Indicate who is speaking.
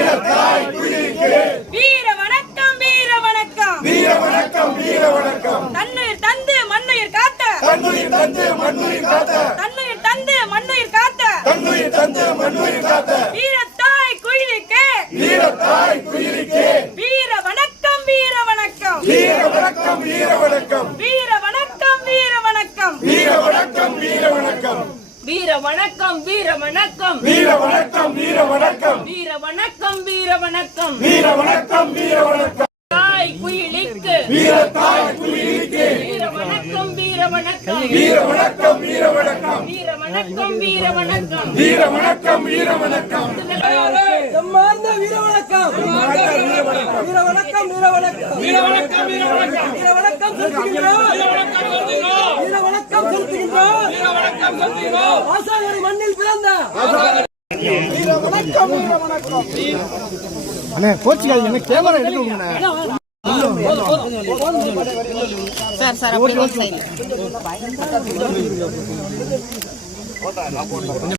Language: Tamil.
Speaker 1: வீரத்தாய் குயிலுக்கு
Speaker 2: வீர வணக்கம் வீர வணக்கம்
Speaker 1: வீர வணக்கம் வீர வணக்கம்.
Speaker 2: தன்னுயிர் தந்து மண்ணுயிர் காத்த
Speaker 1: தன்னுயிர் தந்து மண்ணுயிர் காத்த
Speaker 2: தன்னுயிர் தந்து மண்ணுயிர் காத்த
Speaker 1: தன்னுயிர் தந்து மண்ணுயிர் காத்த
Speaker 2: வீரத்தாய் குயிலுக்கு
Speaker 1: வீரத்தாய் குயிலுக்கு
Speaker 2: வீர வணக்கம் வீர வணக்கம்
Speaker 1: வீர வணக்கம் வீர வணக்கம்
Speaker 2: வீர வணக்கம் வீர வணக்கம்
Speaker 1: வீர வணக்கம் வீர வணக்கம்
Speaker 2: வீர வணக்கம் வீர வணக்கம்
Speaker 1: வீர வணக்கம் வீர வணக்கம்
Speaker 2: வீர வணக்கம் வீர வணக்கம்
Speaker 1: வீர வணக்கம் வீர வணக்கம்.
Speaker 2: தாய் குயிலுக்கு
Speaker 1: வீரத்தாய் குயிலுக்கு
Speaker 2: வீர வணக்கம் வீர வணக்கம்
Speaker 1: வீர வணக்கம் வீர வணக்கம்
Speaker 2: வீர வணக்கம் வீர வணக்கம்
Speaker 1: வீர வணக்கம் வீர வணக்கம்.
Speaker 3: சம்மார்ந்த வீர வணக்கம் வீர வணக்கம் வீர வணக்கம் வீர வணக்கம் வீர வணக்கம் வீர வணக்கம் செலுத்துகின்றோம் வீர வணக்கம் செலுத்துகின்றோம் வீர வணக்கம் செலுத்துகின்றோம். ஆசாரி மண்ணில் பிறந்த வீர வணக்கம் வீர வணக்கம்.
Speaker 4: அண்ணே போர்ச்சுகல் என்ன கேமரா எடுக்கணும்ண்ணே
Speaker 2: சார் சார் அப்படி